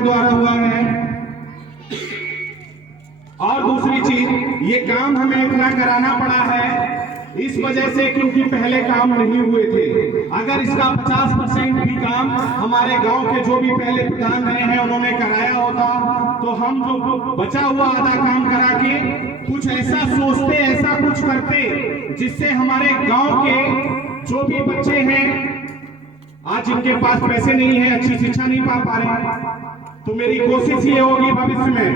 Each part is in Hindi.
द्वारा हुआ है। और दूसरी चीज, ये काम हमें इतना कराना पड़ा है इस वजह से क्योंकि पहले काम नहीं हुए थे। अगर इसका 50% भी काम हमारे गांव के जो भी पहले प्रधान रहे हैं उन्होंने कराया होता तो हम जो बचा हुआ आधा काम करा के कुछ ऐसा सोचते, ऐसा कुछ करते जिससे हमारे गांव के जो भी बच्चे हैं आज जिनके पास पैसे नहीं है, अच्छी शिक्षा नहीं पा रहे, तो मेरी कोशिश ये होगी भविष्य में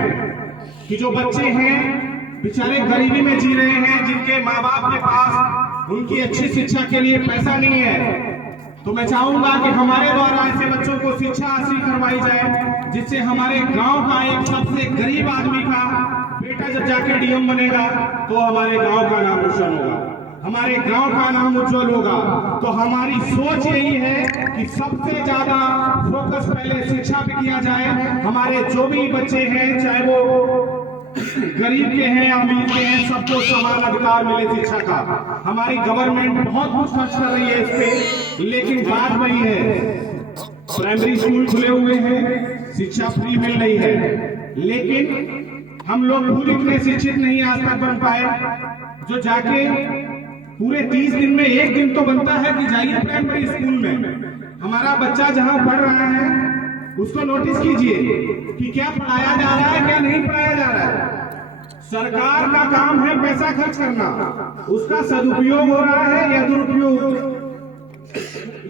कि जो बच्चे हैं बेचारे गरीबी में जी रहे हैं, जिनके माँ बाप के पास उनकी अच्छी शिक्षा के लिए पैसा नहीं है, तो मैं चाहूंगा कि हमारे द्वारा ऐसे बच्चों को शिक्षा हासिल करवाई जाए जिससे हमारे गांव का एक सबसे गरीब आदमी का बेटा जब जाके डीएम बनेगा तो हमारे गांव का नाम रोशन होगा, हमारे गांव का नाम उज्जवल होगा। तो हमारी सोच यही है कि सबसे ज्यादा फोकस पहले शिक्षा पे किया जाए। हमारे जो भी बच्चे हैं चाहे वो गरीब के हैं या अमीर के हैं, सबको समान अधिकार मिले शिक्षा का। हमारी गवर्नमेंट बहुत कुछ खर्च कर रही है इस पे, लेकिन बात वही है, प्राइमरी स्कूल खुले हुए हैं, शिक्षा फ्री मिल रही है, लेकिन हम लोग खुद इतने शिक्षित नहीं आज तक बन पाए जो जाके पूरे 30 दिन में एक दिन तो बनता है कि जाइए प्राइमरी स्कूल में, हमारा बच्चा जहां पढ़ रहा है उसको नोटिस कीजिए कि क्या पढ़ाया जा रहा है, क्या नहीं पढ़ाया जा रहा है। सरकार का काम है पैसा खर्च करना, उसका सदुपयोग हो रहा है या दुरुपयोग,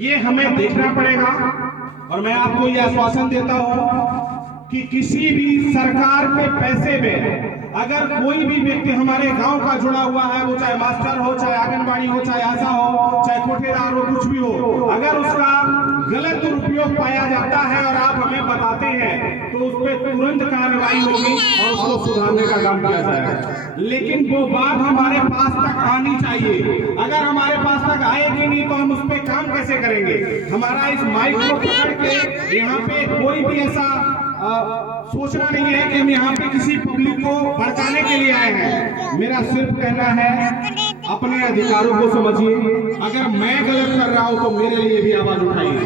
ये हमें देखना पड़ेगा। और मैं आपको यह आश्वासन देता हूं कि किसी भी सरकार के पैसे में अगर कोई भी व्यक्ति हमारे गांव का जुड़ा हुआ है, वो चाहे मास्टर हो, चाहे आंगनबाड़ी हो, चाहे आशा हो, चाहे कोठेदार हो, कुछ भी हो, अगर उसका गलत दुरुपयोग पाया जाता है और आप हमें बताते हैं तो उस पर तुरंत कार्रवाई होगी और उसको सुधारने का काम किया जाएगा। लेकिन वो बात हमारे पास तक आनी चाहिए, अगर हमारे पास तक आएगी नहीं तो हम उस पर काम कैसे करेंगे। हमारा इस माइक को पकड़ के यहाँ पे कोई भी ऐसा सोचना नहीं है कि हम यहाँ पे किसी पब्लिक को भड़काने के लिए आए हैं। मेरा सिर्फ कहना है अपने अधिकारों को समझिए, अगर मैं गलत कर रहा हूँ तो मेरे लिए भी आवाज उठाइए।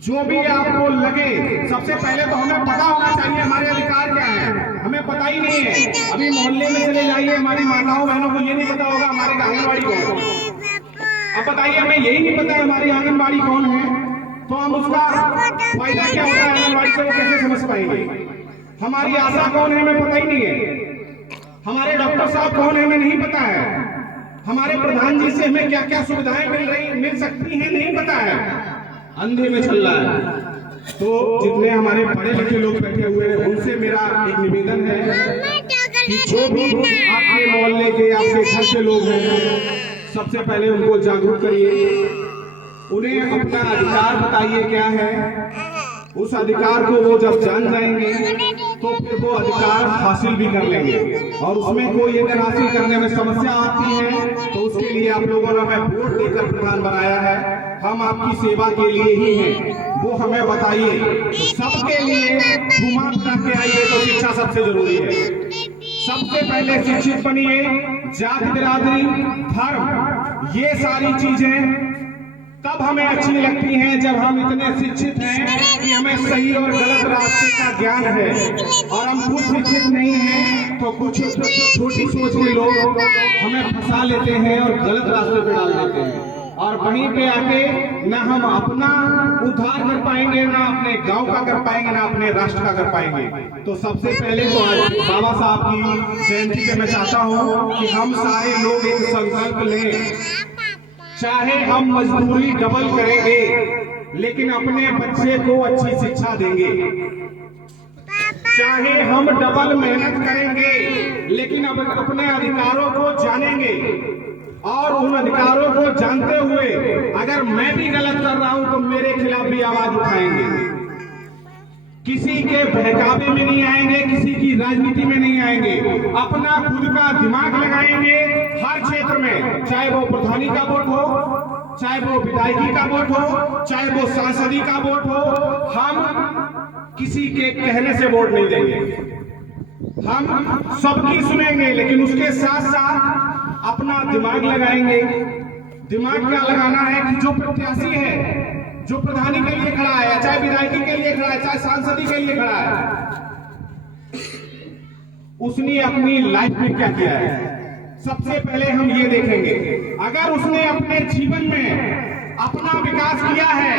जो भी आपको लगे, सबसे पहले तो हमें पता होना चाहिए हमारे अधिकार क्या है, हमें पता ही नहीं है। अभी मोहल्ले में चले जाइए, हमारी माताओं बहनों को ये नहीं पता होगा हमारे आंगनबाड़ी कौन है। अब बताइए हमें यही नहीं पता है हमारी आंगनबाड़ी कौन है, तो हम उसका फायदा क्या होता है आंगनबाड़ी से वो कैसे समझ पाएंगे। हमारी आशा कौन है हमें पता ही नहीं है, हमारे डॉक्टर साहब कौन है हमें नहीं पता है, हमारे प्रधान जी से हमें क्या क्या सुविधाएं मिल सकती हैं नहीं पता है, अंधे में चल रहा है। तो जितने हमारे पढ़े लिखे लोग बैठे हुए हैं उनसे मेरा एक निवेदन है कि जो भी आपके मोहल्ले के, आपके घर के लोग हैं, सबसे पहले उनको जागरूक करिए, उन्हें अपना अधिकार बताइए क्या है। उस अधिकार को वो जब जान जाएंगे तो फिर वो अधिकार हासिल भी कर लेंगे। और उसमें कोई अगर हासिल करने में समस्या आती है तो उसके लिए आप लोगों ने हमें वोट देकर प्रधान बनाया है, हम आपकी सेवा के लिए ही हैं, वो हमें बताइए। सबके लिए घुमा फिरा के आइए तो शिक्षा सबसे जरूरी है। सबसे पहले शिक्षित बनिए, जाति बिरादरी धर्म ये सारी चीजें तब हमें अच्छी लगती हैं जब हम इतने शिक्षित हैं कि हमें सही और गलत रास्ते का ज्ञान है, और हम खुद शिक्षित नहीं हैं तो कुछ छोटी सोच के लोग हमें फंसा लेते हैं और गलत रास्ते पे डाल देते हैं, और वहीं पे आके ना हम अपना उद्धार कर पाएंगे, ना अपने गांव का कर पाएंगे, ना अपने राष्ट्र का कर पाएंगे। तो सबसे पहले तो आज बाबा साहब की जयंती पे मैं चाहता हूँ कि हम सारे लोग एक संकल्प लें, चाहे हम मजदूरी डबल करेंगे लेकिन अपने बच्चे को अच्छी शिक्षा देंगे, चाहे हम डबल मेहनत करेंगे लेकिन अब अपने अधिकारों को जानेंगे, और उन अधिकारों को जानते हुए अगर मैं भी गलत कर रहा हूं तो मेरे खिलाफ भी आवाज उठाएंगे। किसी के बहकावे में नहीं आएंगे, किसी की राजनीति में नहीं आएंगे, अपना खुद का दिमाग लगाएंगे हर क्षेत्र में, चाहे वो प्रधानी का वोट हो, चाहे वो विधायकी का वोट हो, चाहे वो सांसदी का वोट हो। हम किसी के कहने से वोट नहीं देंगे, हम सबकी सुनेंगे, लेकिन उसके साथ साथ अपना दिमाग लगाएंगे। दिमाग क्या लगाना है कि जो प्रत्याशी है, जो प्रधानी के लिए खड़ा है, चाहे विधायकी के लिए खड़ा है, चाहे सांसदी के लिए खड़ा है, उसने अपनी लाइफ में क्या किया है, सबसे पहले हम ये देखेंगे। अगर उसने अपने जीवन में अपना विकास किया है,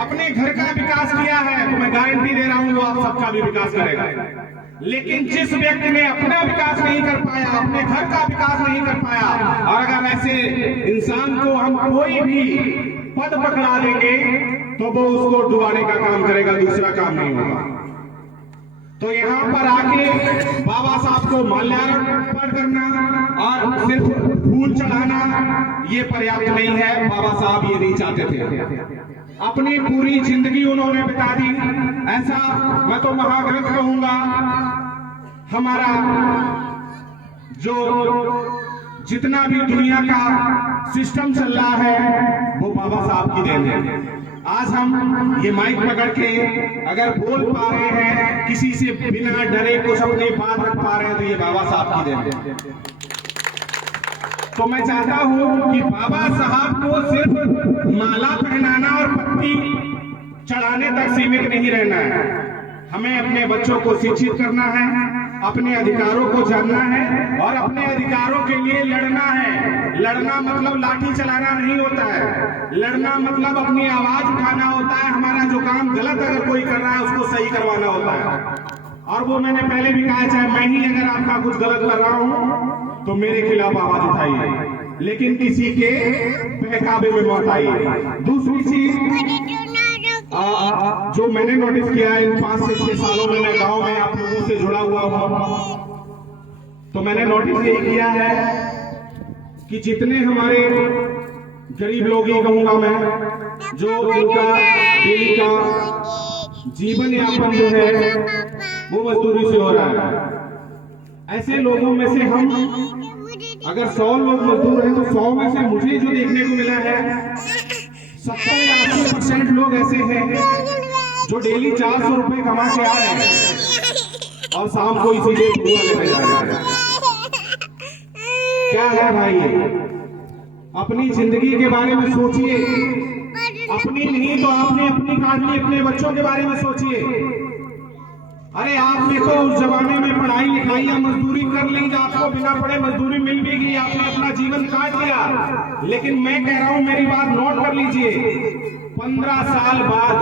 अपने घर का विकास किया है, तो मैं गारंटी दे रहा हूं वो आप सबका भी विकास करेगा। लेकिन जिस व्यक्ति ने अपना विकास नहीं कर पाया, अपने घर का विकास नहीं कर पाया, और अगर ऐसे इंसान को हम कोई भी पद पकड़ा देंगे तो वो उसको डुबाने का काम करेगा, दूसरा काम नहीं होगा। तो यहाँ पर आके बाबा साहब को माल्यार्पण करना और सिर्फ फूल चढ़ाना ये पर्याप्त नहीं है। बाबा साहब ये नहीं चाहते थे, अपनी पूरी जिंदगी उन्होंने बिता दी। ऐसा मैं तो महाग्रंथ कहूंगा, हमारा जो जितना भी दुनिया का सिस्टम चल रहा है वो बाबा साहब की देन है। आज हम ये माइक पकड़ के अगर बोल पा रहे हैं, किसी से बिना डरे कुछ अपनी बात रख पा रहे हैं, तो ये बाबा साहब की देन है। तो मैं चाहता हूं कि बाबा साहब को सिर्फ माला पहनाना और पत्ती चढ़ाने तक सीमित नहीं रहना है। हमें अपने बच्चों को शिक्षित करना है, अपने अधिकारों को जानना है और अपने अधिकारों के लिए लड़ना है। लड़ना मतलब लाठी चलाना नहीं होता है, लड़ना मतलब अपनी आवाज उठाना होता है। हमारा जो काम गलत अगर कोई कर रहा है उसको सही करवाना होता है। और वो मैंने पहले भी कहा, चाहे मैं ही अगर आपका कुछ गलत कर रहा हूं तो मेरे खिलाफ आवाज उठाइए, लेकिन किसी के बहकावे में मत आइए। दूसरी चीज जो मैंने नोटिस किया है, इन 5 से 6 सालों में मैं गांव में आप लोगों से जुड़ा हुआ हूं, तो मैंने नोटिस यही किया है कि जितने हमारे गरीब लोग ही कहूंगा मैं, जो इनका डेली का जीवन यापन जो है वो मजदूरी से हो रहा है, ऐसे लोगों में से हम अगर 100 लोग मजदूर हैं तो 100 में से मुझे जो देखने को मिला है 70 या 80% लोग ऐसे हैं जो डेली 400 रुपए कमा के आ रहे हैं और शाम को इसीलिए धुआं लेके जा रहे हैं। क्या है भाई, अपनी जिंदगी के बारे में सोचिए। अपनी नहीं तो आपने अपनी काट ली, अपने बच्चों के बारे में सोचिए। अरे आपने तो उस जमाने में पढ़ाई लिखाई या मजदूरी कर ली, आपको बिना पढ़े मजदूरी मिल भी गई, आपने अपना जीवन काट लिया। लेकिन मैं कह रहा हूं, मेरी बात नोट कर लीजिए, 15 साल बाद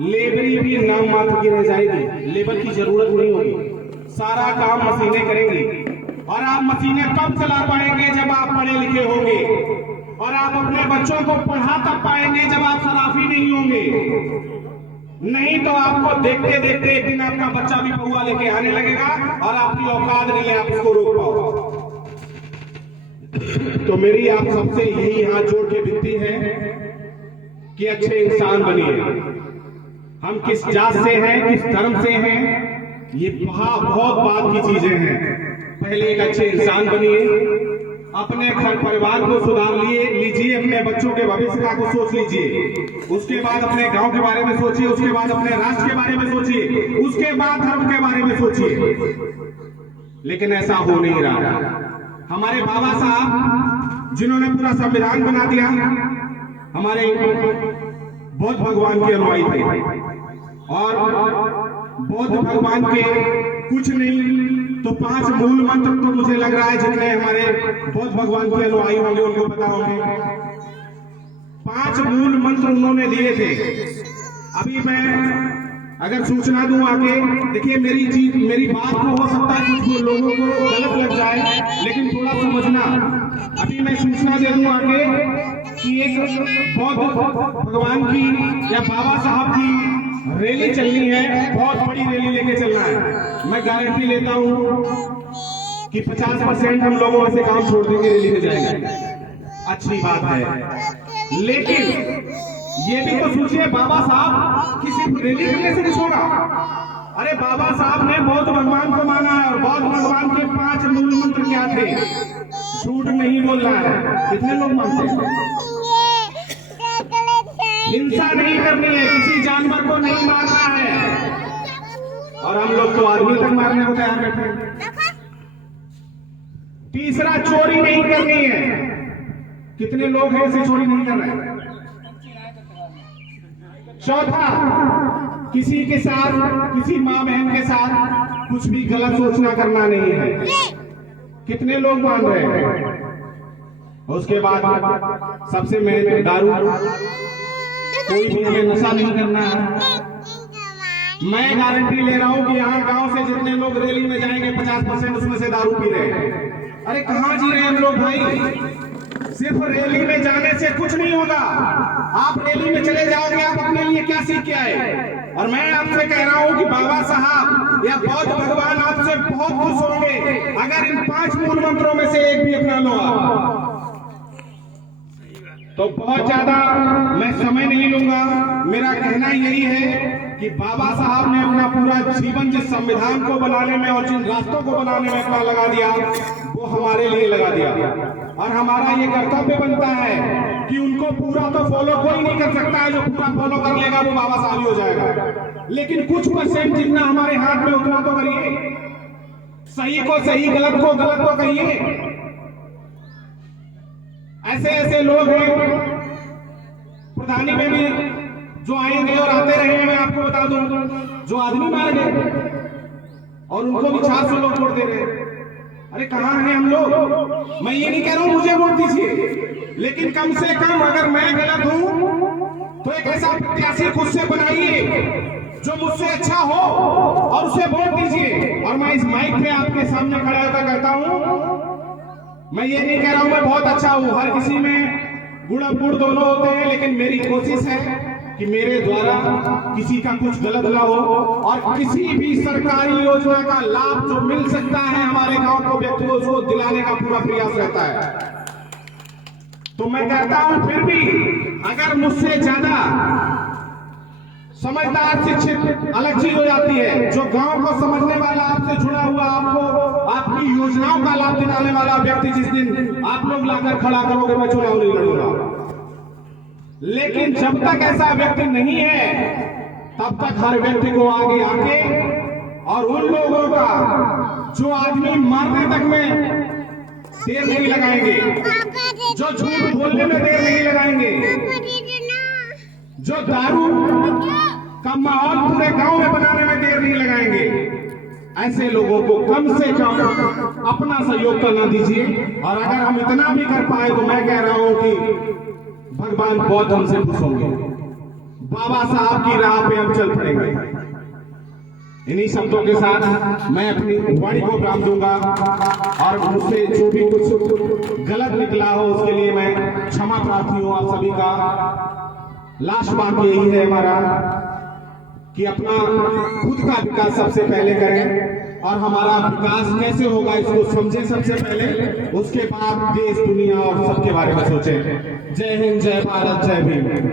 लेबरी भी नाम मात्र की रह जाएगी। लेबर की जरूरत नहीं होगी, सारा काम मशीनें करेंगी। और आप मशीनें कब चला पाएंगे? जब आप पढ़े लिखे होंगे। और आप अपने बच्चों को पढ़ा तब पाएंगे जब आप सराफी नहीं होंगे। नहीं तो आपको देखते देखते एक दिन आपका बच्चा भी पौआ लेके आने लगेगा और आपकी औकात नहीं है, आप उसको रोक पाओ। तो मेरी आप सबसे यही हाथ जोड़ के विनती है कि अच्छे इंसान बनिए। हम किस जात से हैं, किस धर्म से हैं, ये बहुत बात की चीजें हैं। पहले एक अच्छे इंसान बनिए, अपने घर परिवार को सुधार लीजिए, अपने बच्चों के भविष्य का कुछ सोच लीजिए, उसके बाद अपने गांव के बारे में सोचिए, उसके बाद अपने राष्ट्र के बारे में सोचिए, उसके बाद धर्म के बारे में सोचिए। लेकिन ऐसा हो नहीं रहा। हमारे बाबा साहब जिन्होंने पूरा संविधान बना दिया, हमारे बौद्ध भगवान के अनुयायी थे और बौद्ध भगवान के कुछ नहीं तो 5 मूल मंत्र तो मुझे लग रहा है जितने हमारे बौद्ध भगवान के अनुयायी होंगे उनको पता होंगे। 5 मूल मंत्र उन्होंने दिए थे। अभी मैं अगर सूचना दूं आगे, देखिए मेरी बात को हो सकता है कुछ लोगों को गलत लग जाए, लेकिन थोड़ा समझना। अभी मैं सूचना दे दूं आगे कि एक बौद्ध भगवान की या बाबा साहब की रैली चलनी है, बहुत बड़ी रैली लेके चलना है। मैं गारंटी लेता हूं कि 50% हम लोगों में से काम छोड़ देंगे, रैली में जाएंगे। अच्छी बात है, लेकिन ये भी तो सोचिए, बाबा साहब की सिर्फ रैली करने से नहीं होगा। अरे बाबा साहब ने बौद्ध भगवान को माना है और बौद्ध भगवान के 5 मूल मंत्र क्या थे? झूठ नहीं बोल रहा है, कितने लोग मानते हैं? हिंसा नहीं करनी है, किसी जानवर को नहीं मारना है, और हम लोग तो आदमी तक मारने को तैयार बैठे हैं। तीसरा, चोरी नहीं करनी है। कितने लोग हैं ऐसे चोरी नहीं कर रहे हैं? चौथा, किसी के साथ, किसी माँ बहन के साथ कुछ भी गलत सोचना करना नहीं है। कितने लोग मान रहे हैं? उसके बाद सबसे मेन दारू, कोई भी हमें नशा नहीं करना है। मैं गारंटी ले रहा हूं कि यहाँ गांव से जितने लोग रैली में जाएंगे 50% उसमें से दारू पी रहे हैं। अरे कहाँ जी रहे हैं हम लोग भाई? सिर्फ रैली में जाने से कुछ नहीं होगा। आप रैली में चले जाओगे, आप अपने लिए क्या सीख के आए? और मैं आपसे कह रहा हूं कि बाबा साहब या बौद्ध भगवान आपसे बहुत खुश होंगे अगर इन 5 मूल मंत्रों में से एक भी अपना लो आप। तो बहुत ज्यादा मैं समय नहीं लूंगा। मेरा कहना यही है कि बाबा साहब ने अपना पूरा जीवन जिस संविधान को बनाने में और जिन रास्तों को बनाने में अपना लगा दिया, वो हमारे लिए लगा दिया। और हमारा ये कर्तव्य बनता है कि उनको पूरा तो फॉलो कोई नहीं कर सकता है। जो पूरा फॉलो कर लेगा वो बाबा साहब ही हो जाएगा। लेकिन कुछ परसेंट जितना हमारे हाथ में उतना तो करिए। सही को सही, गलत को गलत तो कहिए। ऐसे ऐसे लोग हैं प्रधानी में भी जो आएंगे और आते रहे हैं, मैं आपको बता दूं, जो आदमी मार गए और उनको भी 400 लोग वोट दे रहे हैं। अरे कहां हैं हम लोग? मैं ये नहीं कह रहा हूं मुझे वोट दीजिए, लेकिन कम से कम अगर मैं गलत हूं तो एक ऐसा प्रत्याशी खुद से बनाइए जो मुझसे अच्छा हो और उसे वोट दीजिए। और मैं इस माइक पे आपके सामने खड़ा होकर कहता हूं, मैं ये नहीं कह रहा हूं मैं बहुत अच्छा हूं। हर किसी में गुड़ और गुड़ दोनों होते हैं, लेकिन मेरी कोशिश है कि मेरे द्वारा किसी का कुछ गलत ना हो और किसी भी सरकारी योजना का लाभ जो मिल सकता है हमारे गांव को, व्यक्ति को उसको दिलाने का पूरा प्रयास रहता है। तो मैं कहता हूं फिर भी अगर मुझसे ज्यादा समझदार, शिक्षित अलग चीज हो जाती है, जो गांव को समझने वाला, आपसे जुड़ा हुआ, आपको आपकी योजनाओं का लाभ दिलाने वाला व्यक्ति जिस दिन आप लोग लाकर खड़ा करोगे, मैं चुनाव नहीं लड़ूंगा। लेकिन जब तक ऐसा व्यक्ति नहीं है तब तक हर व्यक्ति को आगे आके और उन लोगों का जो आदमी मारने तक में देर नहीं लगाएंगे, जो झूठ बोलने में देर नहीं लगाएंगे, जो दारू का माहौल पूरे गांव में बनाने में देर नहीं लगाएंगे, ऐसे लोगों को कम से कम अपना सहयोग करना दीजिए। और अगर हम इतना भी कर पाए तो मैं कह रहा हूं कि भगवान बहुत हमसे खुश होंगे। बाबा साहब की राह पे हम चल पड़ेंगे। इन्हीं शब्दों के साथ मैं अपनी वाणी को विराम दूंगा और मुझसे जो भी कुछ गलत निकला हो उसके लिए मैं क्षमा प्रार्थी हूं आप सभी का। लास्ट बात यही है हमारा कि अपना खुद का विकास सबसे पहले करें और हमारा विकास कैसे होगा इसको समझें सबसे पहले, उसके बाद देश दुनिया और सबके बारे में सोचें। जय हिंद, जय भारत, जय भीम।